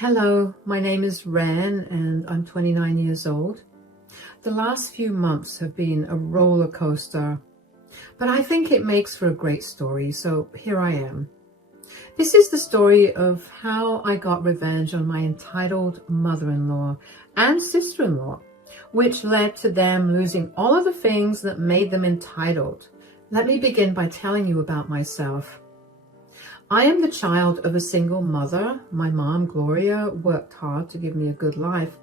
Hello, my name is Ren and I'm 29 years old. The last few months have been a roller coaster, but I think it makes for a great story, so here I am. This is the story of how I got revenge on my entitled mother-in-law and sister-in-law, which led to them losing all of the things that made them entitled. Let me begin by telling you about myself. I am the child of a single mother. My mom, Gloria, worked hard to give me a good life.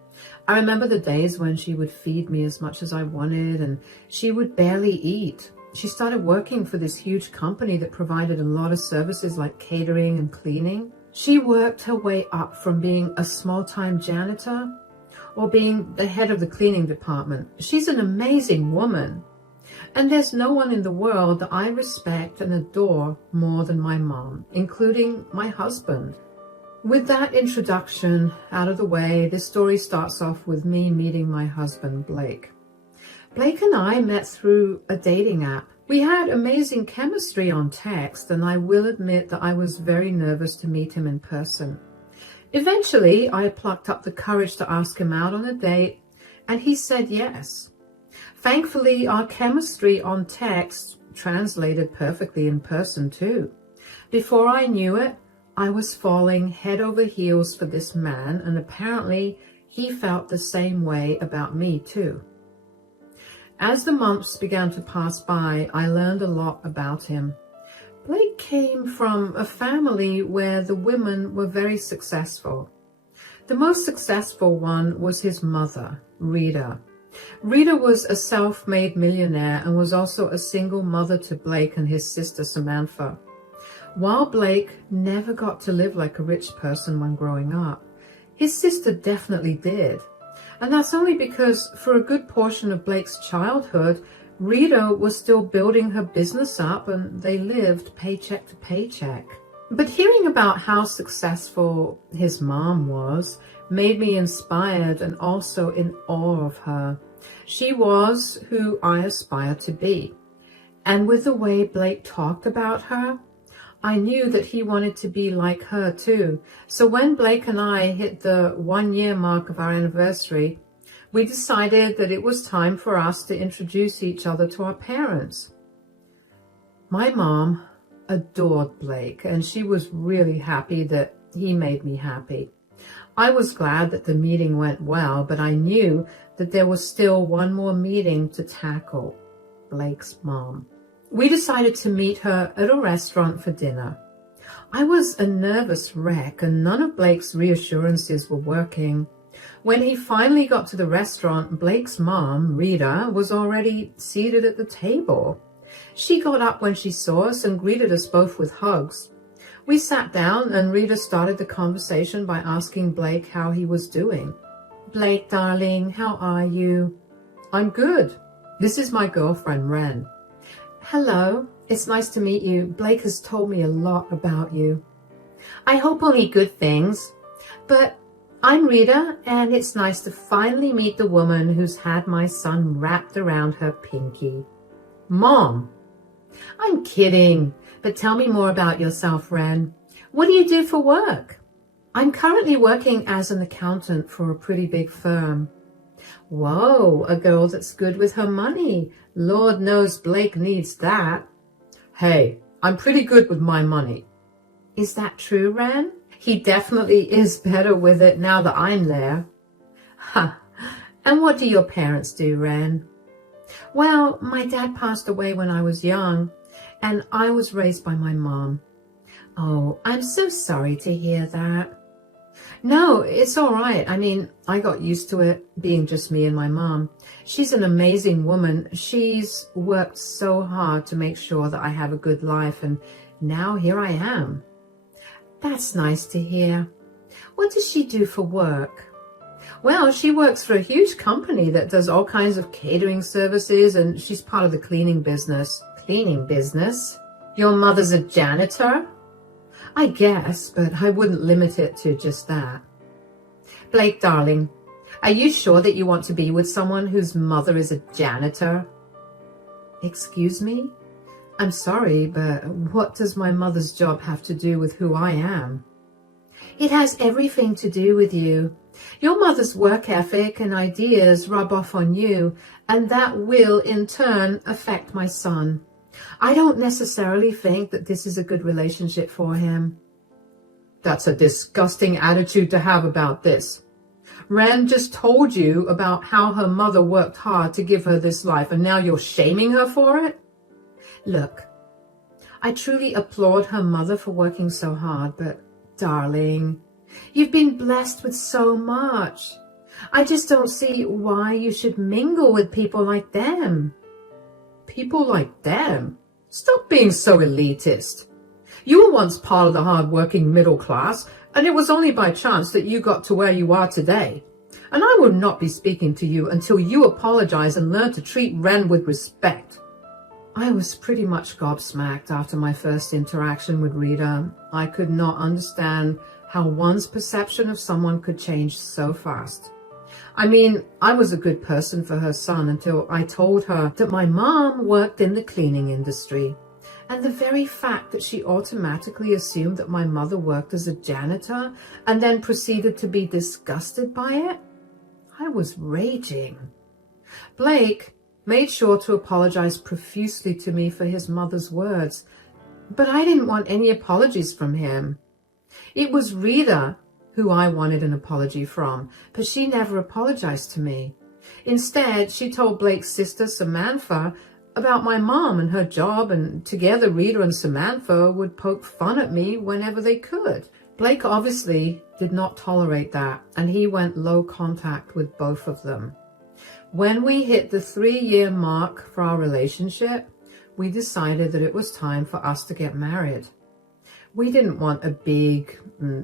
I remember the days when she would feed me as much as I wanted and she would barely eat. She started working for this huge company that provided a lot of services like catering and cleaning. She worked her way up from being a small-time janitor or being the head of the cleaning department. She's an amazing woman. And there's no one in the world that I respect and adore more than my mom, including my husband. With that introduction out of the way, this story starts off with me meeting my husband, Blake. Blake and I met through a dating app. We had amazing chemistry on text, and I will admit that I was very nervous to meet him in person. Eventually, I plucked up the courage to ask him out on a date, and he said yes. Thankfully, our chemistry on text translated perfectly in person too. Before I knew it, I was falling head over heels for this man, and apparently he felt the same way about me too. As the months began to pass by, I learned a lot about him. Blake came from a family where the women were very successful. The most successful one was his mother, Rita. Rita was a self-made millionaire and was also a single mother to Blake and his sister Samantha. While Blake never got to live like a rich person when growing up, his sister definitely did. And that's only because for a good portion of Blake's childhood, Rita was still building her business up and they lived paycheck to paycheck. But hearing about how successful his mom was made me inspired and also in awe of her. She was who I aspire to be. And with the way Blake talked about her, I knew that he wanted to be like her too. So when Blake and I hit the 1-year mark of our anniversary, we decided that it was time for us to introduce each other to our parents. My mom adored Blake, and she was really happy that he made me happy. I was glad that the meeting went well, but I knew that there was still one more meeting to tackle: Blake's mom. We decided to meet her at a restaurant for dinner. I was a nervous wreck, and none of Blake's reassurances were working. When he finally got to the restaurant, Blake's mom, Rita, was already seated at the table. She got up when she saw us and greeted us both with hugs. We sat down and Rita started the conversation by asking Blake how he was doing. "Blake, darling, how are you?" "I'm good. This is my girlfriend, Ren." "Hello, it's nice to meet you. Blake has told me a lot about you." "I hope only good things. But I'm Rita, and it's nice to finally meet the woman who's had my son wrapped around her pinky." "Mom!" "I'm kidding. But tell me more about yourself, Ren. What do you do for work?" "I'm currently working as an accountant for a pretty big firm." "Whoa, a girl that's good with her money. Lord knows Blake needs that." "Hey, I'm pretty good with my money." "Is that true, Ren?" "He definitely is better with it now that I'm there." "Ha! And what do your parents do, Ren?" "Well, my dad passed away when I was young, and I was raised by my mom." "Oh, I'm so sorry to hear that." "No, it's all right. I mean, I got used to it being just me and my mom. She's an amazing woman. She's worked so hard to make sure that I have a good life, and now here I am." "That's nice to hear. What does she do for work?" "Well, she works for a huge company that does all kinds of catering services, and she's part of the cleaning business." "Cleaning business? Your mother's a janitor?" "I guess, but I wouldn't limit it to just that." "Blake, darling, are you sure that you want to be with someone whose mother is a janitor?" "Excuse me? I'm sorry, but what does my mother's job have to do with who I am?" It has everything to do with you. Your mother's work ethic and ideas rub off on you, and that will, in turn, affect my son. I don't necessarily think that this is a good relationship for him. That's a disgusting attitude to have about this. Ren just told you about how her mother worked hard to give her this life, and now you're shaming her for it? Look, I truly applaud her mother for working so hard, but darling, you've been blessed with so much. I just don't see why you should mingle with people like them. People like them? Stop being so elitist. You were once part of the hard-working middle class, and it was only by chance that you got to where you are today. And I will not be speaking to you until you apologize and learn to treat Ren with respect. I was pretty much gobsmacked after my first interaction with Rita. I could not understand how one's perception of someone could change so fast. I mean, I was a good person for her son until I told her that my mom worked in the cleaning industry. And the very fact that she automatically assumed that my mother worked as a janitor and then proceeded to be disgusted by it, I was raging. Blake made sure to apologize profusely to me for his mother's words, but I didn't want any apologies from him. It was Rita who I wanted an apology from, but she never apologized to me. Instead, she told Blake's sister Samantha about my mom and her job, and together Rita and Samantha would poke fun at me whenever they could. Blake obviously did not tolerate that, and he went low contact with both of them. When we hit the 3-year mark for our relationship, we decided that it was time for us to get married. We didn't want a big,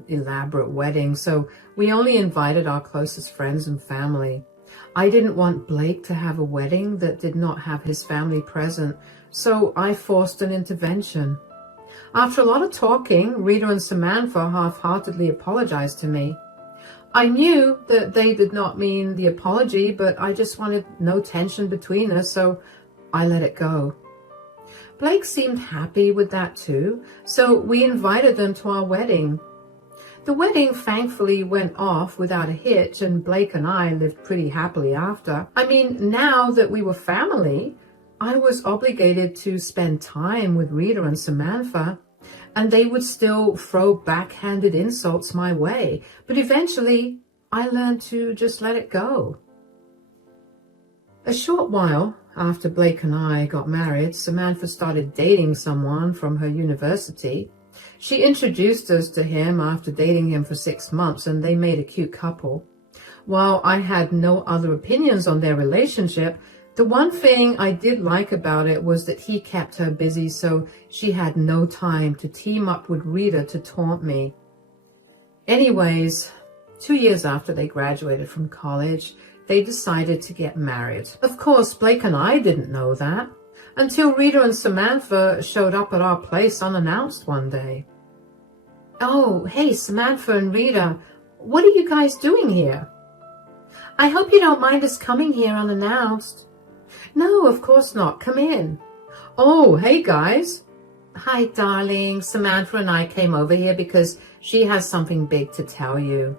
elaborate wedding, so we only invited our closest friends and family. I didn't want Blake to have a wedding that did not have his family present, so I forced an intervention. After a lot of talking, Rita and Samantha half-heartedly apologized to me. I knew that they did not mean the apology, but I just wanted no tension between us, so I let it go. Blake seemed happy with that too, so we invited them to our wedding. The wedding thankfully went off without a hitch, and Blake and I lived pretty happily after. I mean, now that we were family, I was obligated to spend time with Rita and Samantha, and they would still throw backhanded insults my way. But eventually, I learned to just let it go. A short while after Blake and I got married, Samantha started dating someone from her university. She introduced us to him after dating him for 6 months, and they made a cute couple. While I had no other opinions on their relationship, the one thing I did like about it was that he kept her busy, so she had no time to team up with Rita to taunt me. Anyways, 2 years after they graduated from college, they decided to get married. Of course, Blake and I didn't know that until Rita and Samantha showed up at our place unannounced one day. Oh, hey, Samantha and Rita, what are you guys doing here? I hope you don't mind us coming here unannounced. No, of course not. Come in. Oh, hey, guys. Hi, darling. Samantha and I came over here because she has something big to tell you.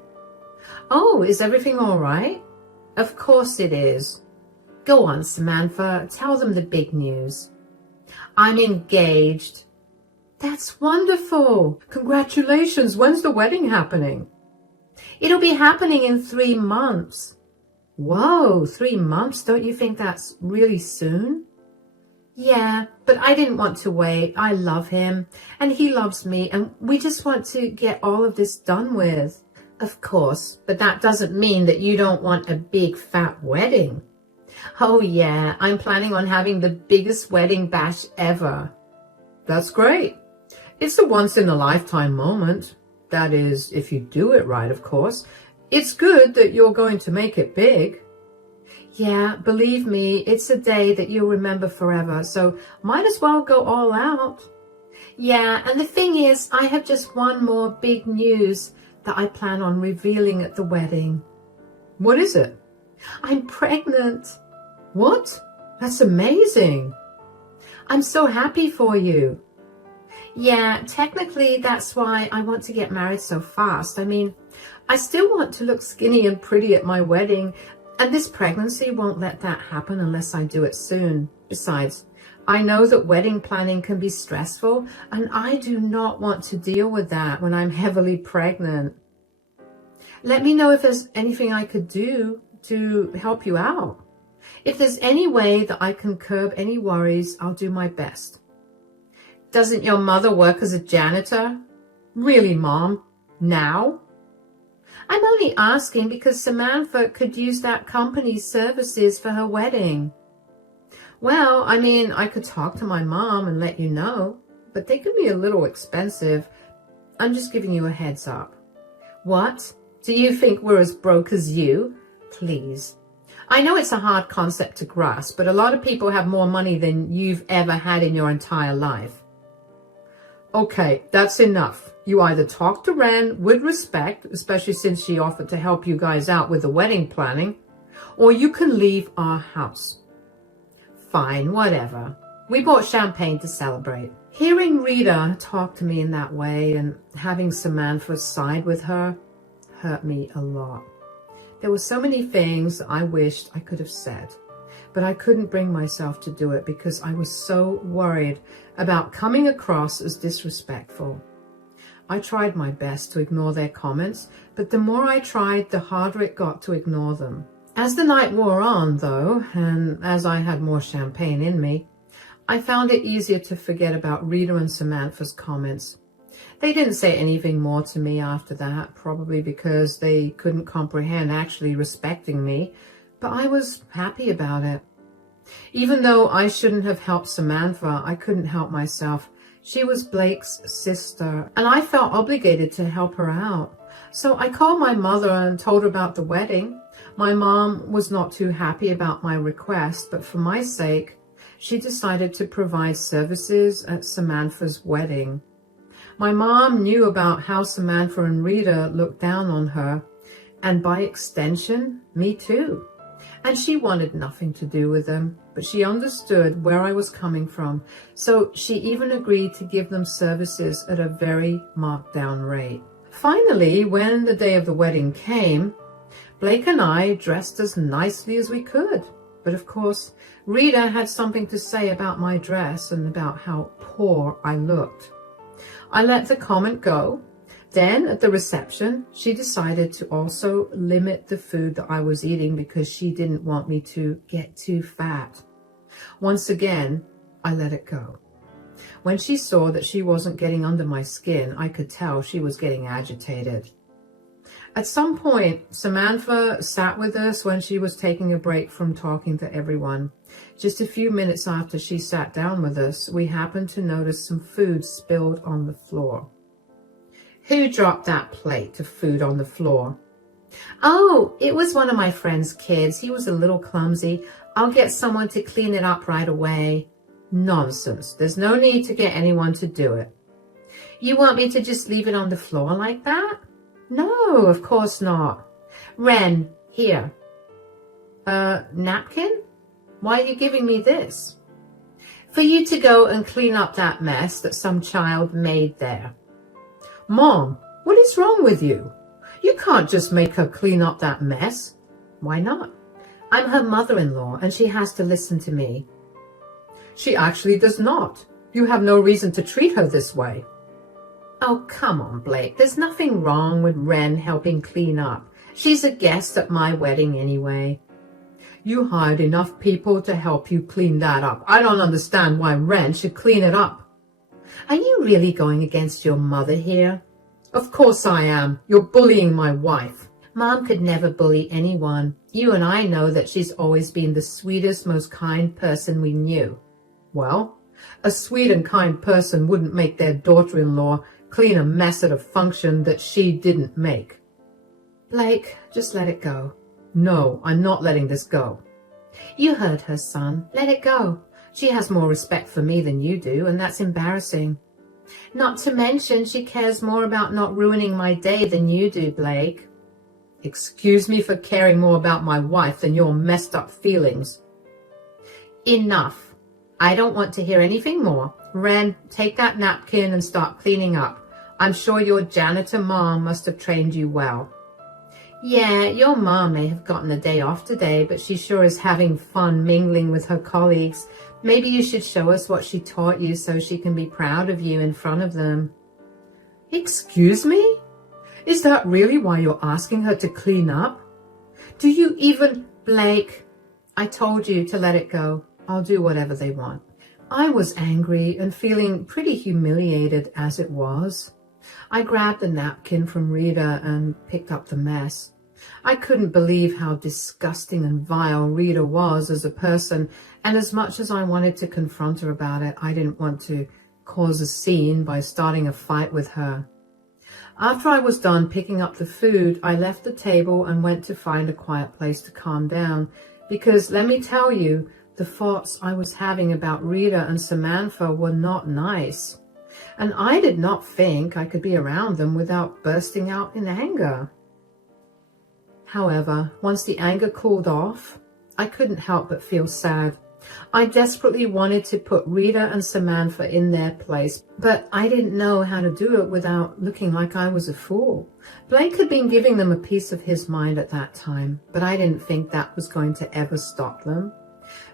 Oh, is everything all right? Of course it is. Go on, Samantha. Tell them the big news. I'm engaged. That's wonderful. Congratulations. When's the wedding happening? It'll be happening in 3 months. Whoa, 3 months? Don't you think that's really soon? Yeah, but I didn't want to wait. I love him, and he loves me, and we just want to get all of this done with. Of course, but that doesn't mean that you don't want a big fat wedding. Oh yeah, I'm planning on having the biggest wedding bash ever. That's great. It's a once-in-a-lifetime moment. That is, if you do it right, of course. It's good that you're going to make it big. Yeah, believe me, it's a day that you'll remember forever, so might as well go all out. Yeah, and the thing is, I have just one more big news that I plan on revealing at the wedding. What is it? I'm pregnant. What? That's amazing. I'm so happy for you. Yeah, technically that's why I want to get married so fast. I mean, I still want to look skinny and pretty at my wedding, and this pregnancy won't let that happen unless I do it soon. Besides, I know that wedding planning can be stressful, and I do not want to deal with that when I'm heavily pregnant. Let me know if there's anything I could do to help you out. If there's any way that I can curb any worries, I'll do my best. Doesn't your mother work as a janitor? Really, Mom? Now? I'm only asking because Samantha could use that company's services for her wedding. Well, I mean, I could talk to my mom and let you know, but they could be a little expensive. I'm just giving you a heads up. What? Do you think we're as broke as you? Please. I know it's a hard concept to grasp, but a lot of people have more money than you've ever had in your entire life. Okay, that's enough. You either talk to Ren with respect, especially since she offered to help you guys out with the wedding planning, or you can leave our house. Fine, whatever. We bought champagne to celebrate. Hearing Rita talk to me in that way and having Samantha side with her hurt me a lot. There were so many things I wished I could have said, but I couldn't bring myself to do it because I was so worried about coming across as disrespectful. I tried my best to ignore their comments, but the more I tried, the harder it got to ignore them. As the night wore on, though, and as I had more champagne in me, I found it easier to forget about Rita and Samantha's comments. They didn't say anything more to me after that, probably because they couldn't comprehend actually respecting me, but I was happy about it. Even though I shouldn't have helped Samantha, I couldn't help myself. She was Blake's sister, and I felt obligated to help her out. So I called my mother and told her about the wedding. My mom was not too happy about my request, but for my sake, she decided to provide services at Samantha's wedding. My mom knew about how Samantha and Rita looked down on her, and by extension, me too. And she wanted nothing to do with them, but she understood where I was coming from, so she even agreed to give them services at a very marked down rate. Finally, when the day of the wedding came, Blake and I dressed as nicely as we could. But of course, Rita had something to say about my dress and about how poor I looked. I let the comment go. Then at the reception, she decided to also limit the food that I was eating because she didn't want me to get too fat. Once again, I let it go. When she saw that she wasn't getting under my skin, I could tell she was getting agitated. At some point, Samantha sat with us when she was taking a break from talking to everyone. Just a few minutes after she sat down with us, we happened to notice some food spilled on the floor. Who dropped that plate of food on the floor? Oh, it was one of my friend's kids. He was a little clumsy. I'll get someone to clean it up right away. Nonsense. There's no need to get anyone to do it. You want me to just leave it on the floor like that? No, of course not. Ren, here. Napkin? Why are you giving me this? For you to go and clean up that mess that some child made there. Mom, what is wrong with you? You can't just make her clean up that mess. Why not? I'm her mother-in-law and she has to listen to me. She actually does not. You have no reason to treat her this way. Oh, come on, Blake. There's nothing wrong with Ren helping clean up. She's a guest at my wedding anyway. You hired enough people to help you clean that up. I don't understand why Ren should clean it up. Are you really going against your mother here? Of course I am. You're bullying my wife. Mom could never bully anyone. You and I know that she's always been the sweetest, most kind person we knew. Well, a sweet and kind person wouldn't make their daughter-in-law clean a mess at a function that she didn't make. Blake, just let it go. No, I'm not letting this go. You heard her, son. Let it go. She has more respect for me than you do, and that's embarrassing. Not to mention she cares more about not ruining my day than you do, Blake. Excuse me for caring more about my wife than your messed up feelings. Enough. I don't want to hear anything more. Ren, take that napkin and start cleaning up. I'm sure your janitor mom must have trained you well. Yeah, your mom may have gotten a day off today, but she sure is having fun mingling with her colleagues. Maybe you should show us what she taught you so she can be proud of you in front of them. Excuse me? Is that really why you're asking her to clean up? Do you even... Blake, I told you to let it go. I'll do whatever they want. I was angry and feeling pretty humiliated as it was. I grabbed the napkin from Rita and picked up the mess. I couldn't believe how disgusting and vile Rita was as a person, and as much as I wanted to confront her about it, I didn't want to cause a scene by starting a fight with her. After I was done picking up the food, I left the table and went to find a quiet place to calm down, because let me tell you, the thoughts I was having about Rita and Samantha were not nice, and I did not think I could be around them without bursting out in anger. However, once the anger cooled off, I couldn't help but feel sad. I desperately wanted to put Rita and Samantha in their place, but I didn't know how to do it without looking like I was a fool. Blake had been giving them a piece of his mind at that time, but I didn't think that was going to ever stop them.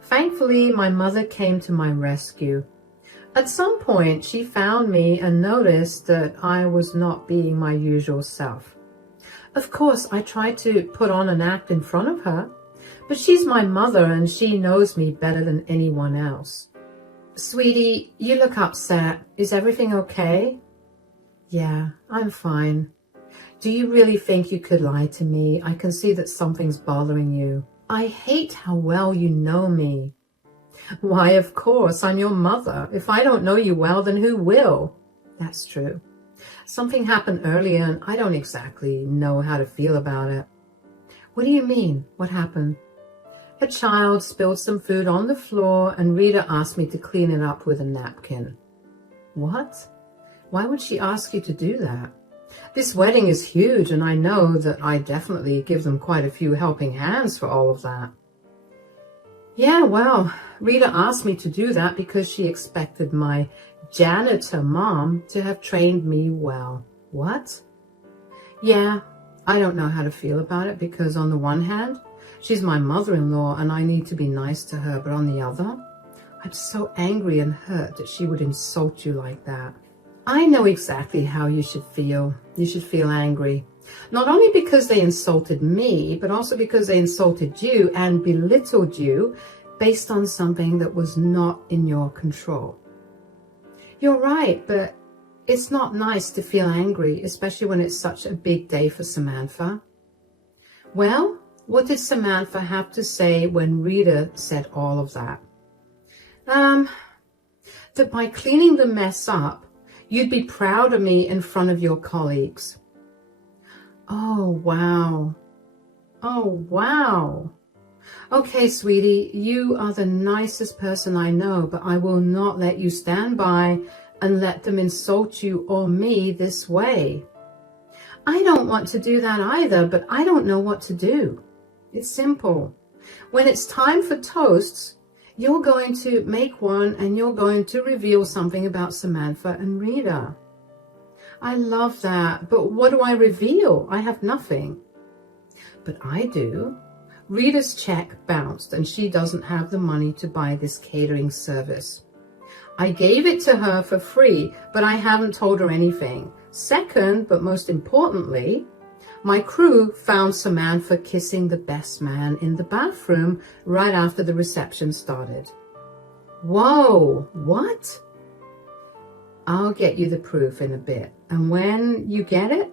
Thankfully, my mother came to my rescue. At some point, she found me and noticed that I was not being my usual self. Of course, I tried to put on an act in front of her, but she's my mother and she knows me better than anyone else. Sweetie, you look upset. Is everything okay? Yeah, I'm fine. Do you really think you could lie to me? I can see that something's bothering you. I hate how well you know me. Why, of course, I'm your mother. If I don't know you well, then who will? That's true. Something happened earlier and I don't exactly know how to feel about it. What do you mean? What happened? A child spilled some food on the floor and Rita asked me to clean it up with a napkin. What? Why would she ask you to do that? This wedding is huge and I know that I definitely give them quite a few helping hands for all of that. Yeah, well, Rita asked me to do that because she expected my janitor mom to have trained me well. What? Yeah, I don't know how to feel about it because on the one hand, she's my mother-in-law and I need to be nice to her, but on the other, I'm so angry and hurt that she would insult you like that. I know exactly how you should feel. You should feel angry. Not only because they insulted me, but also because they insulted you and belittled you based on something that was not in your control. You're right, but it's not nice to feel angry, especially when it's such a big day for Samantha. Well, what did Samantha have to say when Rita said all of that? That by cleaning the mess up, you'd be proud of me in front of your colleagues. Oh, wow. Oh, wow. Okay, sweetie, you are the nicest person I know, but I will not let you stand by and let them insult you or me this way. I don't want to do that either, but I don't know what to do. It's simple. When it's time for toasts, you're going to make one and you're going to reveal something about Samantha and Rita. I love that, but what do I reveal? I have nothing. But I do. Rita's check bounced and she doesn't have the money to buy this catering service. I gave it to her for free, but I haven't told her anything. Second, but most importantly, my crew found Samantha kissing the best man in the bathroom right after the reception started. Whoa, what? I'll get you the proof in a bit, and when you get it,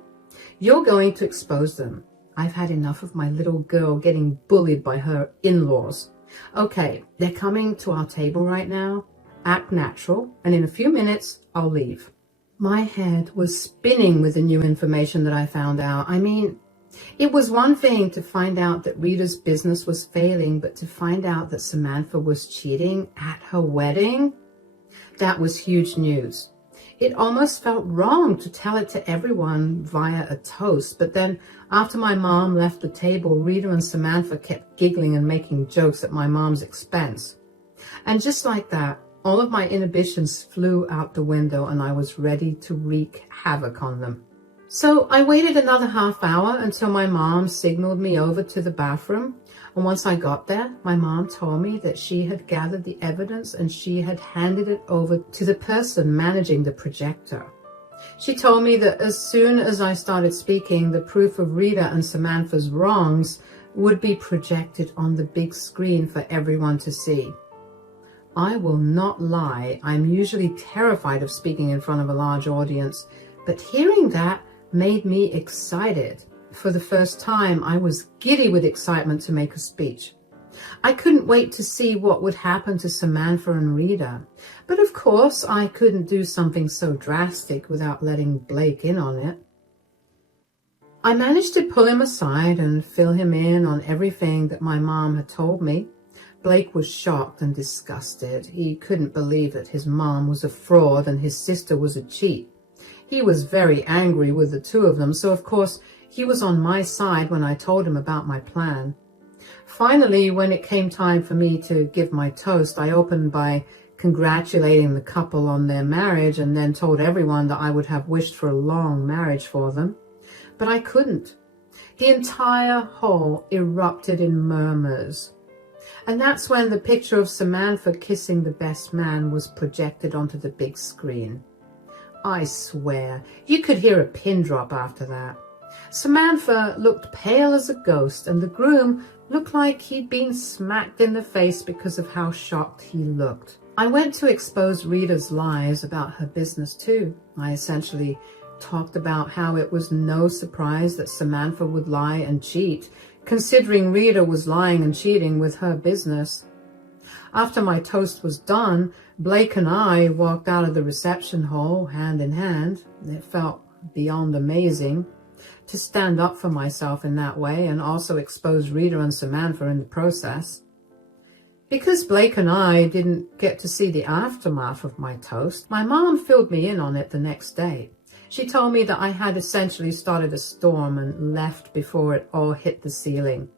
you're going to expose them. I've had enough of my little girl getting bullied by her in-laws. Okay, they're coming to our table right now. Act natural, and in a few minutes, I'll leave. My head was spinning with the new information that I found out. I mean, it was one thing to find out that Rita's business was failing, but to find out that Samantha was cheating at her wedding, that was huge news. It almost felt wrong to tell it to everyone via a toast, but then after my mom left the table, Rita and Samantha kept giggling and making jokes at my mom's expense. And just like that, all of my inhibitions flew out the window and I was ready to wreak havoc on them. So I waited another half hour until my mom signaled me over to the bathroom. And once I got there, my mom told me that she had gathered the evidence and she had handed it over to the person managing the projector. She told me that as soon as I started speaking, the proof of Rita and Samantha's wrongs would be projected on the big screen for everyone to see. I will not lie, I'm usually terrified of speaking in front of a large audience, but hearing that made me excited. For the first time, I was giddy with excitement to make a speech. I couldn't wait to see what would happen to Samantha and Rita. But of course, I couldn't do something so drastic without letting Blake in on it. I managed to pull him aside and fill him in on everything that my mom had told me. Blake was shocked and disgusted. He couldn't believe that his mom was a fraud and his sister was a cheat. He was very angry with the two of them, so of course he was on my side when I told him about my plan. Finally, when it came time for me to give my toast, I opened by congratulating the couple on their marriage and then told everyone that I would have wished for a long marriage for them. But I couldn't. The entire hall erupted in murmurs. And that's when the picture of Samantha kissing the best man was projected onto the big screen. I swear, you could hear a pin drop after that. Samantha looked pale as a ghost, and the groom looked like he'd been smacked in the face because of how shocked he looked. I went to expose Rita's lies about her business too. I essentially talked about how it was no surprise that Samantha would lie and cheat, considering Rita was lying and cheating with her business. After my toast was done, Blake and I walked out of the reception hall hand in hand. It felt beyond amazing to stand up for myself in that way and also expose Rita and Samantha in the process. Because Blake and I didn't get to see the aftermath of my toast, my mom filled me in on it the next day. She told me that I had essentially started a storm and left before it all hit the ceiling.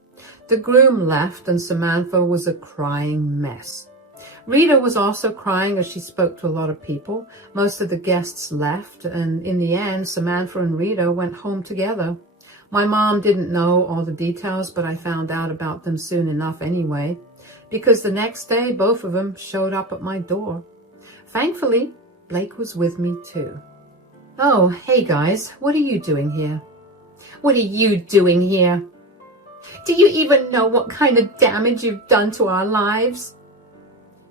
The groom left and Samantha was a crying mess. Rita was also crying as she spoke to a lot of people. Most of the guests left, and in the end, Samantha and Rita went home together. My mom didn't know all the details, but I found out about them soon enough anyway, because the next day, both of them showed up at my door. Thankfully, Blake was with me too. Oh, hey guys, what are you doing here? What are you doing here? Do you even know what kind of damage you've done to our lives?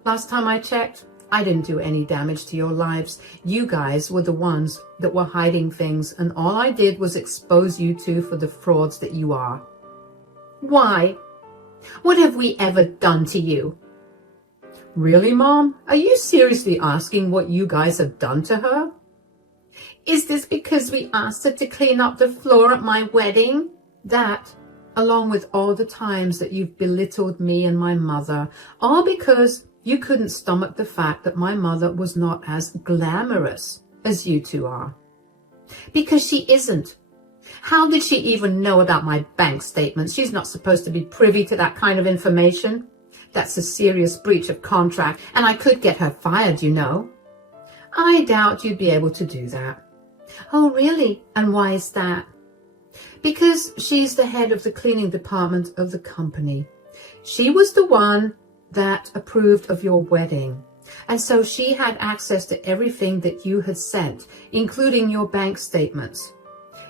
Last time I checked, I didn't do any damage to your lives. You guys were the ones that were hiding things, and all I did was expose you two for the frauds that you are. Why? What have we ever done to you? Really, Mom? Are you seriously asking what you guys have done to her? Is this because we asked her to clean up the floor at my wedding? That, along with all the times that you've belittled me and my mother, all because you couldn't stomach the fact that my mother was not as glamorous as you two are. Because she isn't. How did she even know about my bank statements? She's not supposed to be privy to that kind of information. That's a serious breach of contract, and I could get her fired, you know. I doubt you'd be able to do that. Oh, really? And why is that? Because she's the head of the cleaning department of the company. She was the one that approved of your wedding. And so she had access to everything that you had sent, including your bank statements.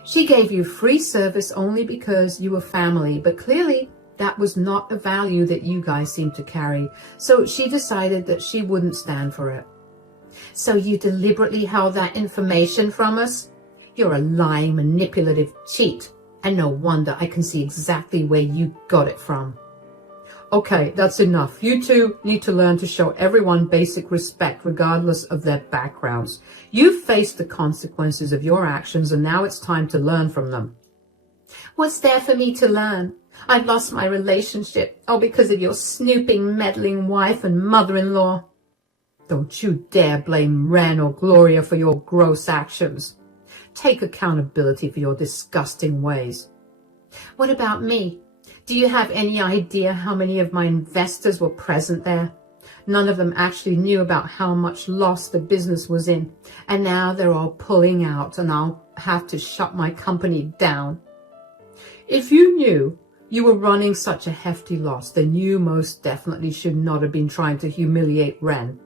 She gave you free service only because you were family, but clearly that was not a value that you guys seemed to carry. So she decided that she wouldn't stand for it. So you deliberately held that information from us? You're a lying, manipulative cheat. And no wonder I can see exactly where you got it from. Okay, that's enough. You two need to learn to show everyone basic respect regardless of their backgrounds. You've faced the consequences of your actions and now it's time to learn from them. What's there for me to learn? I've lost my relationship, all because of your snooping, meddling wife and mother-in-law. Don't you dare blame Ren or Gloria for your gross actions. Take accountability for your disgusting ways. What about me? Do you have any idea how many of my investors were present there? None of them actually knew about how much loss the business was in. And now they're all pulling out and I'll have to shut my company down. If you knew you were running such a hefty loss, then you most definitely should not have been trying to humiliate Ren.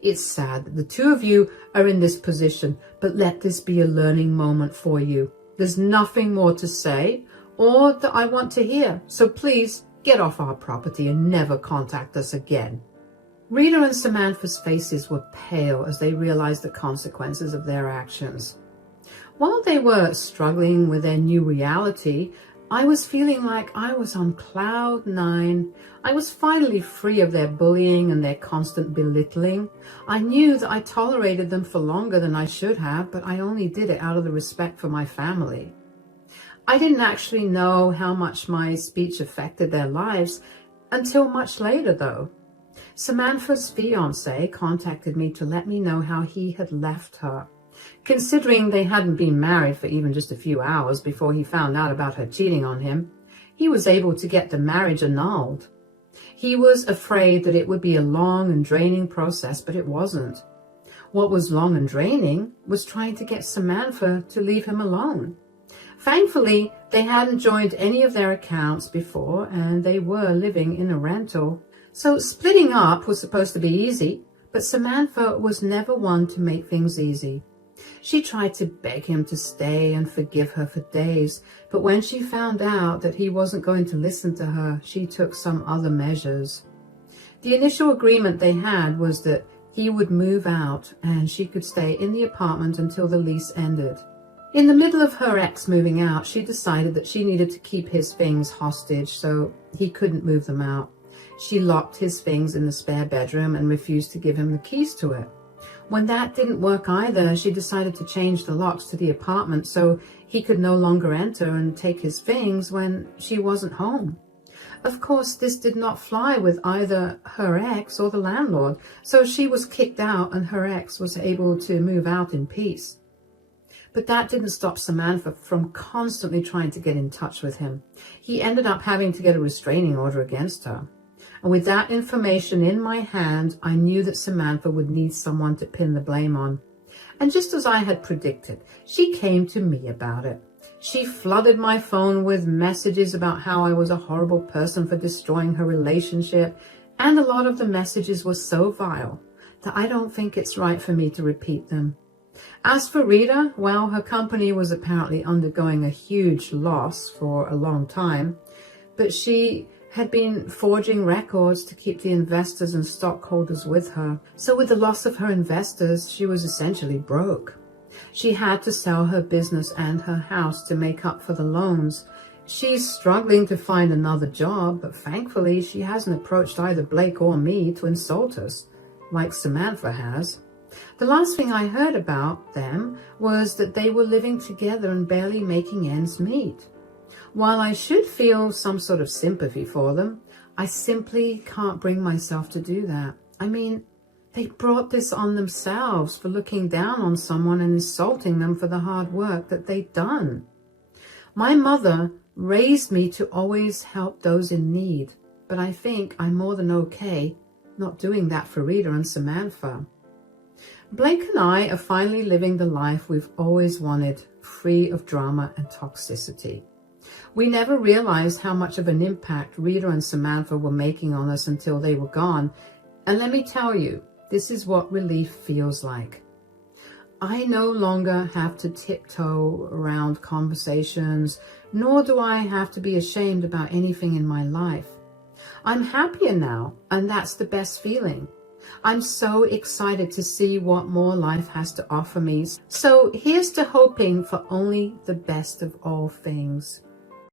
It's sad that the two of you are in this position, but let this be a learning moment for you. There's nothing more to say or that I want to hear, so please get off our property and never contact us again. Rita and Samantha's faces were pale as they realized the consequences of their actions. While they were struggling with their new reality, I was feeling like I was on cloud 9. I was finally free of their bullying and their constant belittling. I knew that I tolerated them for longer than I should have, but I only did it out of the respect for my family. I didn't actually know how much my speech affected their lives until much later, though. Samantha's fiancé contacted me to let me know how he had left her. Considering they hadn't been married for even just a few hours before he found out about her cheating on him, he was able to get the marriage annulled. He was afraid that it would be a long and draining process, but it wasn't. What was long and draining was trying to get Samantha to leave him alone. Thankfully, they hadn't joined any of their accounts before, and they were living in a rental. So splitting up was supposed to be easy, but Samantha was never one to make things easy. She tried to beg him to stay and forgive her for days, but when she found out that he wasn't going to listen to her, she took some other measures. The initial agreement they had was that he would move out and she could stay in the apartment until the lease ended. In the middle of her ex moving out, she decided that she needed to keep his things hostage so he couldn't move them out. She locked his things in the spare bedroom and refused to give him the keys to it. When that didn't work either, she decided to change the locks to the apartment so he could no longer enter and take his things when she wasn't home. Of course, this did not fly with either her ex or the landlord, so she was kicked out and her ex was able to move out in peace. But that didn't stop Samantha from constantly trying to get in touch with him. He ended up having to get a restraining order against her. And with that information in my hand, I knew that Samantha would need someone to pin the blame on. And just as I had predicted, she came to me about it. She flooded my phone with messages about how I was a horrible person for destroying her relationship, and a lot of the messages were so vile that I don't think it's right for me to repeat them. As for Rita, well, her company was apparently undergoing a huge loss for a long time, but she had been forging records to keep the investors and stockholders with her. So with the loss of her investors, she was essentially broke. She had to sell her business and her house to make up for the loans. She's struggling to find another job, but thankfully she hasn't approached either Blake or me to insult us, like Samantha has. The last thing I heard about them was that they were living together and barely making ends meet. While I should feel some sort of sympathy for them, I simply can't bring myself to do that. I mean, they brought this on themselves for looking down on someone and insulting them for the hard work that they'd done. My mother raised me to always help those in need, but I think I'm more than okay not doing that for Rita and Samantha. Blake and I are finally living the life we've always wanted, free of drama and toxicity. We never realized how much of an impact Rita and Samantha were making on us until they were gone. And let me tell you, this is what relief feels like. I no longer have to tiptoe around conversations, nor do I have to be ashamed about anything in my life. I'm happier now, and that's the best feeling. I'm so excited to see what more life has to offer me. So here's to hoping for only the best of all things.